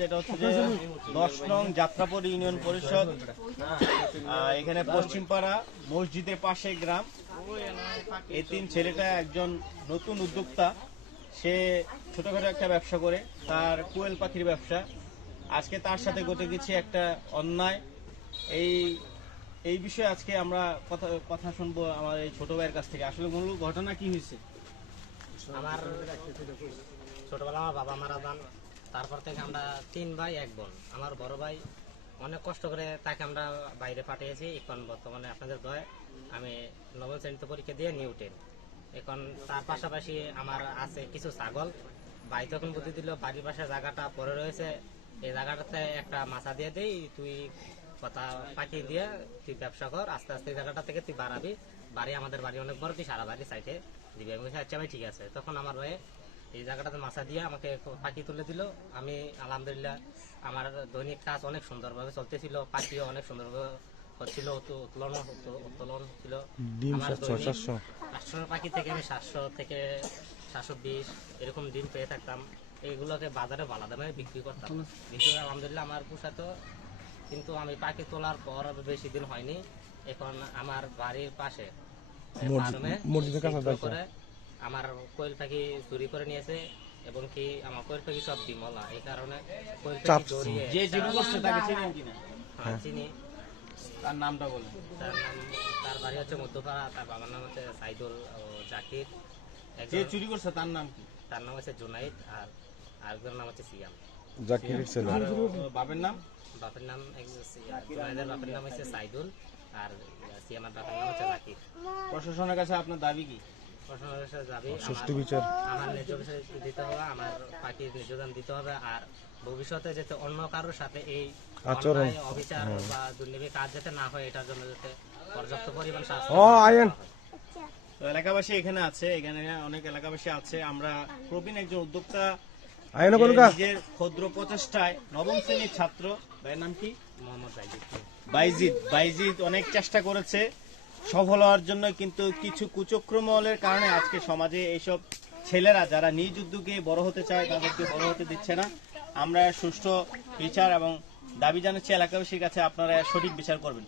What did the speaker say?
যেটা হচ্ছে যে 10 নং যাত্রাপুর ইউনিয়ন পরিষদ, এখানে পশ্চিমপাড়া মসজিদের পাশে গ্রাম। এই তিন ছেলেটা একজন নতুন উদ্যোক্তা, সে ছোটখাটো একটা ব্যবসা করে, তার কোয়েল পাখির ব্যবসা। আজকে তার সাথে ঘটে গেছে একটা অন্যায়। এই বিষয়ে আজকে আমরা কথা শুনবো আমার এই ছোট ভাইয়ের কাছ থেকে। আসলে মূল ঘটনা কি হয়েছে? আমার ছোটবেলা আমার বাবা মারা যান, তারপর থেকে আমরা 3 ভাই 1 বোন। আমার বড় ভাই অনেক কষ্ট করে তাকে আমরা বাইরে পাঠিয়েছি। এখন বর্তমানে আপনাদের দয় আমি 9ম শ্রেণীতে পরীক্ষা দিয়ে নিউ 10। এখন তার পাশাপাশি আমার আছে কিছু ছাগল। ভাই তখন বুদ্ধি দিল, বাড়ির পাশে জায়গাটা পড়ে রয়েছে, এই জায়গাটাতে একটা মাছা দিয়ে দেই, তুই কথা পাঠিয়ে দিয়ে তুই ব্যবসা কর, আস্তে আস্তে এই জায়গাটা থেকে তুই বাড়াবি। আমাদের বাড়ি অনেক বড়, তুই সারা বাড়ি সাইডে দিবি। আমি আচ্ছা ভাই ঠিক আছে। তখন আমার ভাই এই জায়গাটাতে মাছা দিয়ে আমাকে পাখি তুলে দিল। আমি আলহামদুলিল্লাহ আমার দৈনিক কাজ অনেক সুন্দরভাবে চলতেছিল, পাখিও অনেক সুন্দরভাবে হচ্ছিল, উত্তোলন ছিল। আমার 800 পাখি থেকে আমি 700 থেকে 720 এরকম ডিম পেয়ে থাকতাম। এইগুলোকে বাজারে ভালো দামে বিক্রি করতাম। কিন্তু আলহামদুলিল্লাহ আমার পোষাতো। কিন্তু আমি পাখি তোলার পর বেশি দিন হয়নি, এখন আমার বাড়ির পাশে করে আমার কোয়েল পাখি চুরি করে নিয়েছে, এবং কি আমার কোয়েল পাখি সব ডিমলা। এই কারণে কোয়েল পাখি জড়িয়ে যে চুরি করছে তাকে চিনেন কিনা? হ্যাঁ চিনি। তার নামটা বলেন। তার বাড়ি হচ্ছে মধ্যপাড়া, তার বাবার নাম হচ্ছে সাইদুল ও জাকির। যে চুরি করছে তার নাম কি? তার নাম হচ্ছে জুনাইদ, আর আরেকজনের নাম হচ্ছে সিয়াম। জাকিরের ছেলে। বাপের নাম? বাপের নাম জুনাইদের বাপের নাম হচ্ছে সাইদুল, আর সিয়ামের বাপের নাম হচ্ছে জাকির। প্রশাসনের কাছে আপনার দাবি কি? প্রশাসনের কাছে দাবি বিচার, আমার ন্যায্য বিচার দিতে হবে, আমার পাখির নির্যাতন দিতে হবে। আর ভবিষ্যতে যাতে অন্য কারোর সাথে এই আচরণ, অবিচার বা দুর্নীতি কাজ যাতে না হয়, এটার জন্য যাতে পর্যাপ্ত পরিমাণ শাস্তি। এলাকাবাসী এখানে আছে, এখানে অনেক এলাকাবাসী আছে। আমরা প্রবীণ একজন উদ্যোক্তা, নিজের ক্ষুদ্র প্রচেষ্টায় 9ম শ্রেণীর ছাত্র, ভাইয়ের নাম কি? মোহাম্মদ বাইজিদ অনেক চেষ্টা করেছে সফল হওয়ার জন্য, কিন্তু কিছু কুচক্রমলের কারণে আজকে সমাজে এইসব ছেলেরা যারা নিজ উদ্যোগে বড় হতে চায় তাদেরকে বড় হতে দিচ্ছে না। আমরা সুষ্ঠু বিচার এবং দাবি জানাচ্ছি এলাকাবাসীর কাছে, আপনারা সঠিক বিচার করবেন।